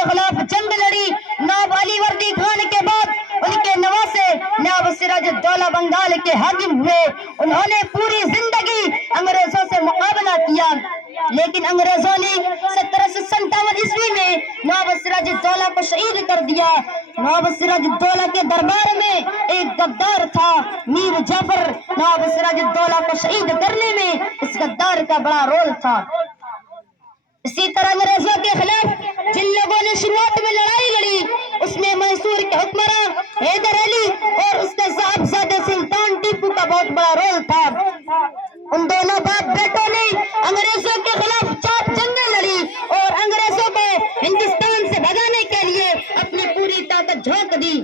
کے خلاف جنگ لڑی، نواب علی وردی خان کے بعد ان کے نواسے نواب سراج الدولہ بنگال کے حاکم ہوئے۔ انہوں نے پوری زندگی انگریزوں سے مقابلہ کیا، لیکن انگریزوں نے 1757 میں نواب سراج الدولہ کو شہید کر دیا۔ نواب سراج الدولہ کے دربار میں ایک غدار تھا میر جعفر، نواب سراج الدولہ کو شہید کرنے میں اس غدار کا بڑا رول تھا۔ اسی طرح انگریزوں کے خلاف جن لوگوں نے شروعات میں لڑائی لڑی، اس میں میسور کے حکمراں حیدر علی اور اس کے صاحبزادے سلطان ٹیپو کا بہت بڑا رول تھا۔ ان دونوں باپ بیٹوں نے انگریزوں کے خلاف 4 جنگیں لڑی اور انگریزوں کو ہندوستان سے بھگانے کے لیے اپنی پوری طاقت جھونک دی۔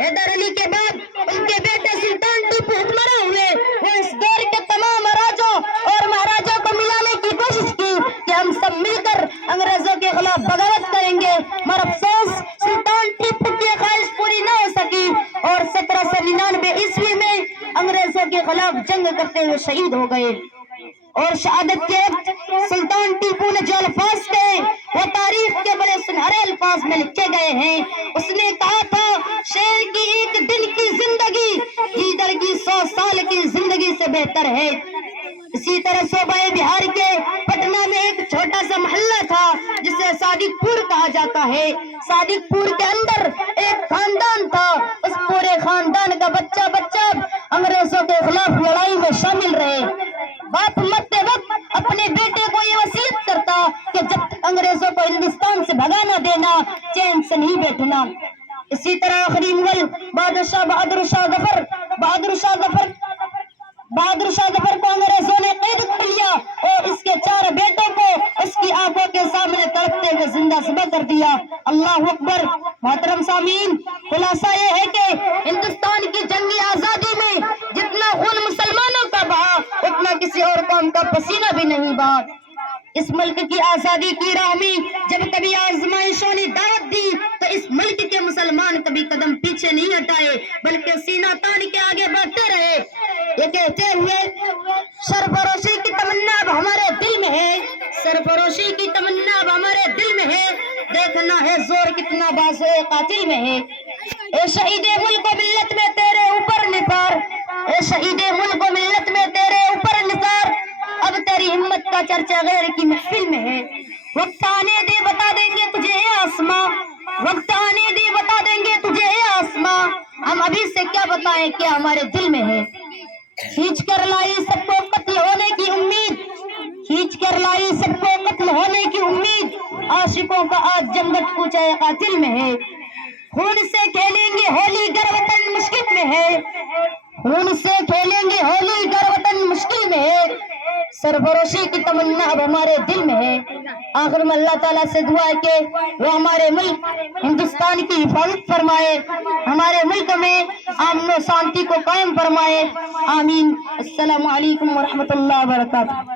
حیدر علی کے بعد ان کے بیٹے سلطان ٹیپو حکمراں ہوئے۔ وہ اس دور کے تمام راجوں اور مہاراجوں کو ملانے کی کوشش کی کہ ہم سب مل کر انگریزوں کے خلاف بغاوت کریں گے، مگر افسوس سلطان ٹیپو کی خواہش پوری نہ ہو سکی اور 1799 میں انگریزوں کے خلاف جنگ کرتے ہوئے شہید ہو گئے۔ اور شہادت کے وقت سلطان ٹیپو نے جو الفاظ کہے وہ تاریخ کے بڑے سنہرے الفاظ میں لکھے گئے ہیں۔ اس نے کہا تھا، شیر کی ایک دن کی زندگی گیدڑ کی 100 سال کی زندگی سے بہتر ہے۔ اسی طرح صوبہ بہار کے پٹنہ میں ایک چھوٹا سا محلہ تھا جسے صادق پور کہا جاتا ہے۔ صادق پور کے اندر ایک خاندان تھا، اس پورے خاندان کا بچہ بچہ انگریزوں کے خلاف لڑائی میں شامل رہے۔ باپ مرتے وقت اپنے بیٹے کو یہ وصیت کرتا کہ جب تک انگریزوں کو ہندوستان سے بھگانا دینا، چین سے نہیں بیٹھنا۔ اسی طرح آخری مغل بادشاہ بہادر شاہ ظفر کو انگریزوں نے قید کر لیا اور اس کے 4 بیٹوں کو اس کی آنکھوں کے سامنے تڑپتے ہوئے زندہ ذبح کر دیا۔ اللہ اکبر۔ محترم سامعین، خلاصہ یہ ہے کہ ہندوستان کی جنگی آزادی میں جتنا خون مسلمانوں کا بہا، اتنا کسی اور قوم کا پسینہ بھی نہیں بہا۔ اس ملک کی آزادی کی راہ میں جب کبھی آزمائشوں نے دعوت دی تو اس ملک کے مسلمان کبھی قدم پیچھے نہیں ہٹائے بلکہ سینہ تان کے آگے بڑھتے رہے، یہ کہتے ہوئے سرفروشی کی تمنا اب ہمارے دل میں ہے، سرفروشی کی تمنا اب ہمارے دل میں ہے، دیکھنا ہے زور کتنا بازوئے قاتل میں ہے۔ اے شہید ملک و ملت میں تیرے اوپر نثار، اے شہید ملک و ملت میں تیرے اوپر نثار، اب تیری ہمت کا چرچا غیر کی محفل میں ہے۔ وقت آنے دے بتا دیں گے تجھے اے آسماں، وقت آنے دے بتا دیں گے تجھے اے آسماں، ہم ابھی سے کیا بتائیں کیا ہمارے دل میں ہے۔ کھینچ کر لائی سب کو قتل ہونے کی امید، کھینچ کر لائی سب کو قتل ہونے کی امید، عاشقوں کا آج جنگت کوچہ قاتل میں ہے۔ خون سے کھیلیں گے ہولی گر وطن مشکل میں ہے، خون سے کھیلیں گے ہولی گر وطن مشکل میں ہے، سرفروشی کی تمنا اب ہمارے دل میں ہے۔ آخر میں اللہ تعالیٰ سے دعا ہے کہ وہ ہمارے ملک ہندوستان کی حفاظت فرمائے، ہمارے ملک میں امن و شانتی کو قائم فرمائے، آمین۔ السلام علیکم ورحمۃ اللہ وبرکاتہ۔